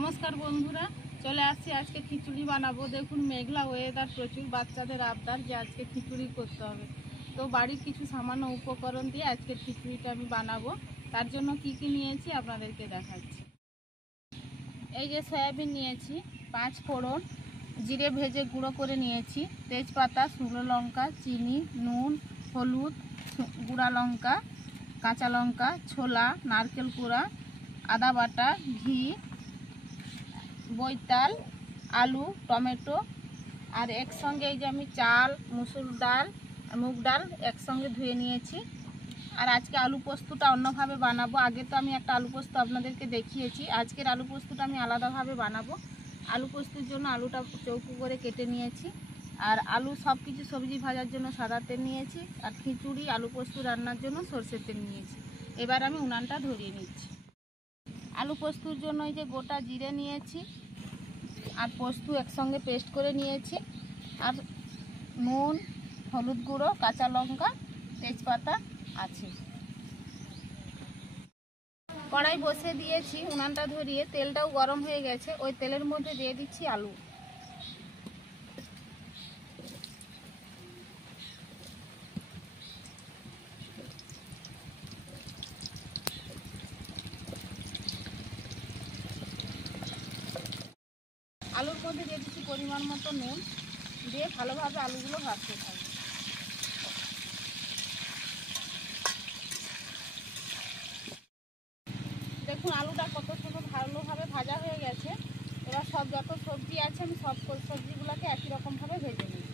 নমস্কার বন্ধুরা, চলে আসছি আজকে খিচুড়ি বানাবো। দেখুন মেঘলা ওয়েদার, প্রচুর বাচ্চাদের আবদার যে আজকে খিচুড়ি করতে হবে। তো বাড়ির কিছু সামান্য উপকরণ দিয়ে আজকে খিচুড়িটা আমি বানাবো। তার জন্য কি কি নিয়েছি আপনাদেরকে দেখাচ্ছি। এই যে সয়াবিন নিয়েছি, 5 ফোড়ন, জিরে ভেজে গুঁড়ো করে নিয়েছি, তেজপাতা, শুকনো লঙ্কা, চিনি, নুন, হলুদ, গুঁড়া লঙ্কা, কাঁচা লঙ্কা, ছোলা, নারকেল কুড়া, আদা বাটা, ঘি, বৈতাল, আলু, টমেটো আর একসঙ্গে এই যে আমি চাল, মুসুর ডাল, মুগ ডাল একসঙ্গে ধুয়ে নিয়েছি। আর আজকে আলু পোস্তটা অন্যভাবে বানাবো। আগে তো আমি একটা আলু পোস্ত আপনাদেরকে দেখিয়েছি, আজকের আলু পোস্তটা আমি আলাদাভাবে বানাবো। আলু পোস্তের জন্য আলুটা চৌকো করে কেটে নিয়েছি, আর আলু সব কিছু সবজি ভাজার জন্য সাদা তেল নিয়েছি, আর খিচুড়ি আলু পোস্ত রান্নার জন্য সরষের তেল নিয়েছি। এবার আমি উনানটা ধরিয়ে নিচ্ছি। আলু পোস্তর জন্য এই যে গোটা জিরে নিয়েছি আর পোস্ত একসঙ্গে পেস্ট করে নিয়েছি, আর নুন, হলুদ গুঁড়ো, কাঁচা লঙ্কা, তেজপাতা আছে। কড়াই বসে দিয়েছি, উনানটা ধরিয়ে তেলটাও গরম হয়ে গেছে। ওই তেলের মধ্যে দিয়ে দিচ্ছি আলু। আলুর মধ্যে দিয়ে দিচ্ছি পরিমাণ মতো নুন, দিয়ে ভালোভাবে আলুগুলো ভাজতে থাকবে। দেখুন আলুটা কত সুন্দর ভালোভাবে ভাজা হয়ে গেছে। এবার সব যত সবজি আছে আমি সব সবজিগুলোকে একই রকমভাবে ভেজে নিই।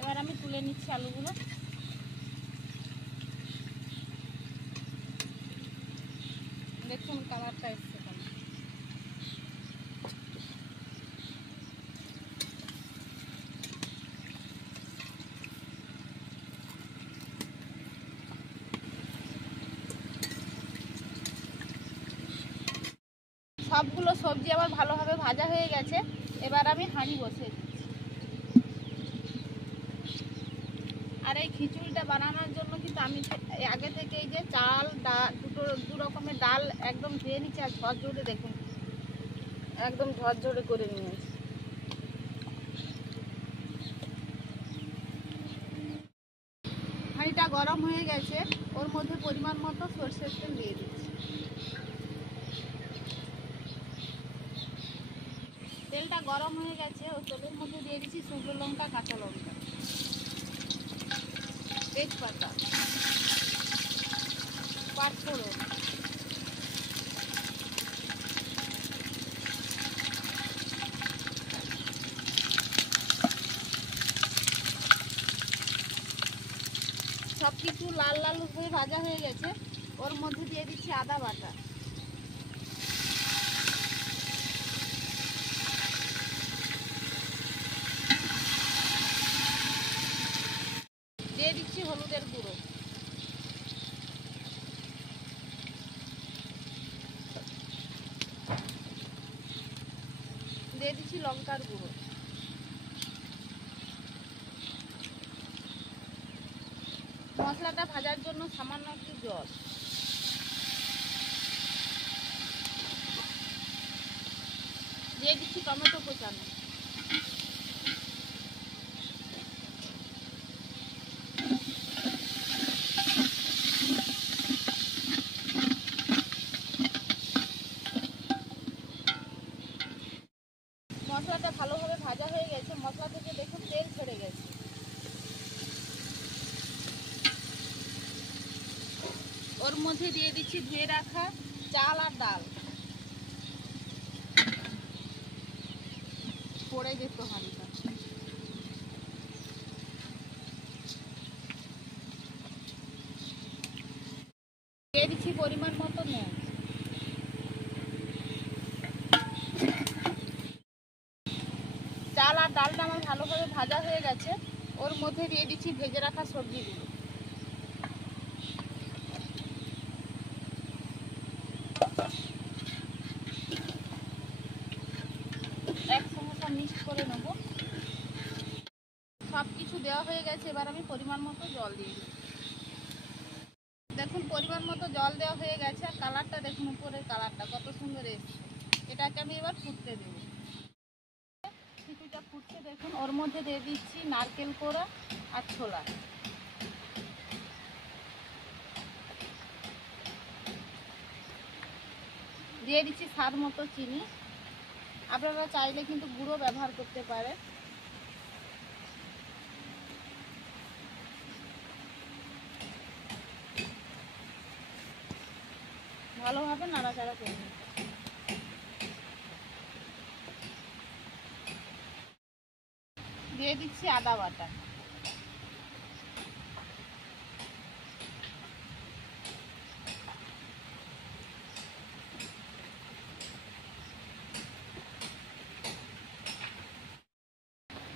এবার আমি তুলে নিচ্ছি আলুগুলো। দেখুন কালারটা এসছে কেন। সবগুলো সবজি আবার ভালোভাবে ভাজা হয়ে গেছে। এবার আমি হাঁড়ি বসিয়ে দিচ্ছি। আর এই খিচুড়িটা বানানোর জন্য কিন্তু আমি আগে থেকে এই যে চাল, ডাল, দু রকমের ডাল একদম ধুয়ে নিচ্ছি। আর ঝরঝরে দেখুন একদম ঝরঝরে করে নিয়েছি। হাঁড়িটা গরম হয়ে গেছে, ওর মধ্যে পরিমাণ মতো সরষের তেল দিয়ে দিচ্ছি। তেলটা গরম হয়ে গেছে, ওই তেলের মধ্যে দিয়ে দিচ্ছি শুকনো লঙ্কা, কাঁচা লঙ্কা, তেজপাতা, 5 ফোড়ন, সব কিছু লাল লাল হয়ে ভাজা হয়ে গেছে। ওর মধ্যে দিয়ে দিচ্ছি আদা বাটা, দিয়ে দিচ্ছি হলুদের গুঁড়ো, দিয়ে দিচ্ছি লঙ্কার গুঁড়ো। মশলাটা ভাজার জন্য সামান্য একটু জল, দিয়ে দিচ্ছি টমেটো কোচানো, মশলাটা ভালোভাবে ভাজা হয়ে গেছে। মশলা থেকে দেখুন তেল ছেড়ে গেছে। ওর মধ্যে দিয়ে দিচ্ছি ধুয়ে রাখা চাল আর ডাল, পড়ে যেত হাঁড়িটা। দিয়ে দিচ্ছি পরিমাণ মতো নুন, চাল আর ডালটা আমার ভালোভাবে ভাজা হয়ে গেছে। ওর মধ্যে দিয়ে দিচ্ছি ভেজে রাখা সবজিগুলো, একসঙ্গে সব মিক্স করে নেব। সব কিছু দেওয়া হয়ে গেছে, এবার আমি পরিমাণ মতো জল দিয়ে দিই। দেখুন পরিমাণ মতো জল দেওয়া হয়ে গেছে, আর কালারটা দেখুন, উপরের কালারটা কত সুন্দর এসেছে। এটাকে আমি এবার ফুটতে দেব। খিচুড়িটা ফুটছে দেখুন, ওর মধ্যে দিয়ে দিচ্ছি নারকেল কোড়া আর ছোলা। দিয়ে দিচ্ছি স্বাদ মতো চিনি, আপনারা চাইলে কিন্তু গুঁড়ো ব্যবহার করতে পারেন। ভালোভাবে নাড়াচাড়া করে নিন। দিয়ে দিচ্ছি আদা বাটা।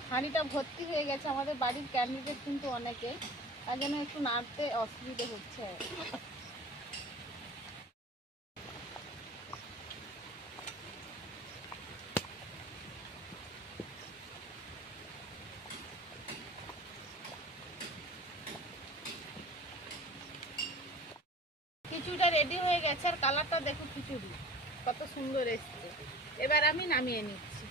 হাঁড়িটা ভর্তি হয়ে গেছে, আমাদের বাড়ির ক্যান্ডিডেট কিন্তু অনেকেই, তার জন্য একটু নাড়তে অসুবিধে হচ্ছে। খিচুড়িটা রেডি হয়ে গেছে, আর কালারটা দেখো খিচুড়ি কত সুন্দর এসছে। এবার আমি নামিয়ে নিচ্ছি।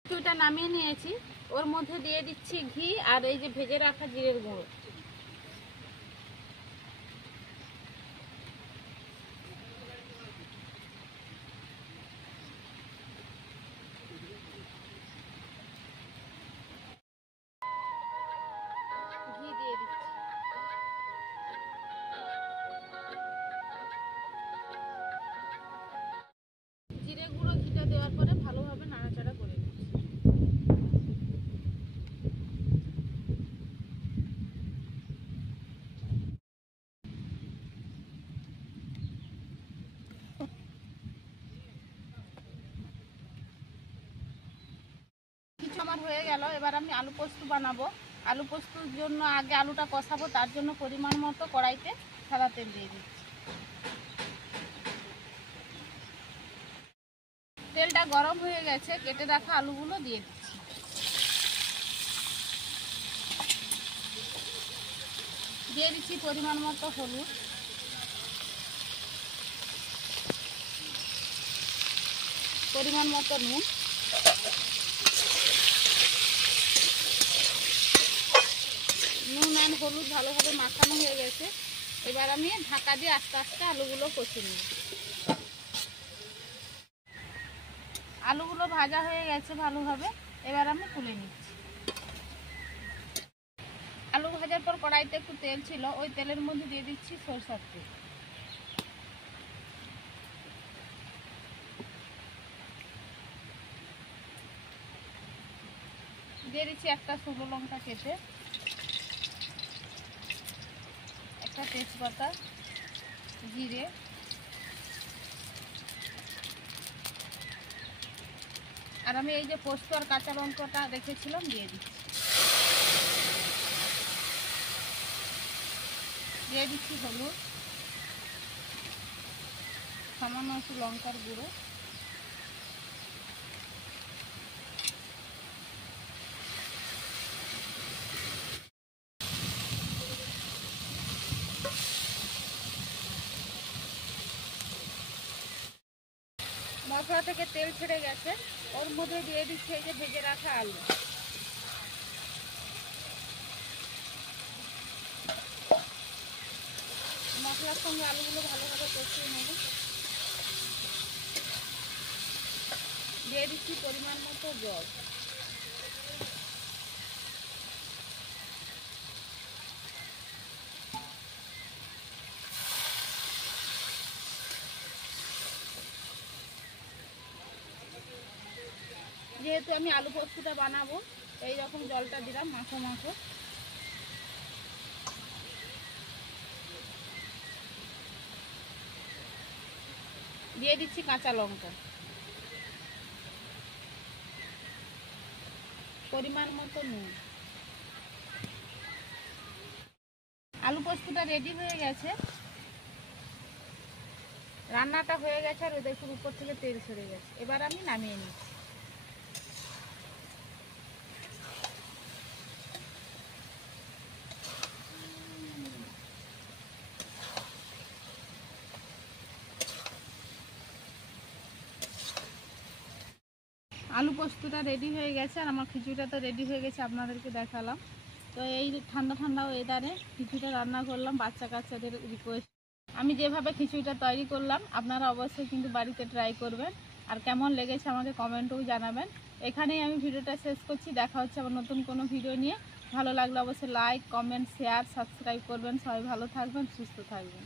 খিচুড়িটা নামিয়ে নিয়েছি, ওর মধ্যে দিয়ে দিচ্ছি ঘি আর এই যে ভেজে রাখা জিরের গুঁড়ো। ঘি দিয়ে দিচ্ছি। জিরে গুঁড়ো ঘিটা দেওয়ার পরে ভালোভাবে নাড়াচাড়া করে নিচ্ছি। কিছু আমার হয়ে গেল, এবার আমি আলু পোস্ত বানাবো। আলু পোস্তর জন্য আগে আলুটা কষাবো, তার জন্য পরিমাণ মতো কড়াইতে সাদা তেল দিয়ে দিচ্ছি। তেলটা গরম হয়ে গেছে, কেটে রাখা আলুগুলো দিয়ে দিচ্ছি। দিয়ে দিচ্ছি পরিমাণ মতো হলুদ, পরিমাণ মতো নুন, নুন আর হলুদ ভালোভাবে মাখানো হয়ে গেছে। এবার আমি ঢাকা দিয়ে আস্তে আস্তে আলুগুলো কষে নিই। আলুগুলো ভাজা হয়ে গেছে ভালোভাবে, এবার আমি তুলে নিচ্ছি। আলু ভাজার পর কড়াইতে একটু তেল ছিল, ওই তেলের মধ্যে দিয়ে দিচ্ছি সরষের তেল। দিয়ে দিচ্ছি একটা শুকনো লঙ্কা কেটে, একটা তেজপাতা, জিরে, আর আমি এই যে পোস্ত আর কাঁচা লঙ্কাটা রেখেছিলাম দিয়ে দিচ্ছি। দিয়ে দিচ্ছি হলুদ, সামান্য একটু লঙ্কার গুঁড়ো, মশলা থেকে তেল ছেড়ে গেছে, ওর মধ্যে দিয়ে দিচ্ছি এই যে ভেজে রাখা আলু। মশলার সঙ্গে আলুগুলো ভালোভাবে কষিয়ে নেব। দিয়ে দিচ্ছি পরিমাণ মতো জল। যেহেতু আমি আলু পোস্তটা বানাবো, এই রকম জলটা দিলাম মাখো মাখো। দিয়ে দিচ্ছি কাঁচা লঙ্কা, পরিমাণ মতো নুন। আলু পোস্তটা রেডি হয়ে গেছে, রান্নাটা হয়ে গেছে, আর দেখুন উপর থেকে তেল ছেড়ে গেছে। এবার আমি নামিয়ে নিচ্ছি। আলু পোস্তটা রেডি হয়ে গেছে আর আমার খিচুড়িটা তো রেডি হয়ে গেছে, আপনাদেরকে দেখালাম। তো এই ঠান্ডা ঠান্ডা ওয়েদারে খিচুড়িটা রান্না করলাম বাচ্চা কাচ্চাদের রিকোয়েস্ট। আমি যেভাবে খিচুড়িটা তৈরি করলাম আপনারা অবশ্যই কিন্তু বাড়িতে ট্রাই করবেন, আর কেমন লেগেছে আমাকে কমেন্টেও জানাবেন। এখানেই আমি ভিডিওটা শেষ করছি, দেখা হচ্ছে আবার নতুন কোনো ভিডিও নিয়ে। ভালো লাগলে অবশ্যই লাইক, কমেন্ট, শেয়ার, সাবস্ক্রাইব করবেন। সবাই ভালো থাকবেন, সুস্থ থাকবেন।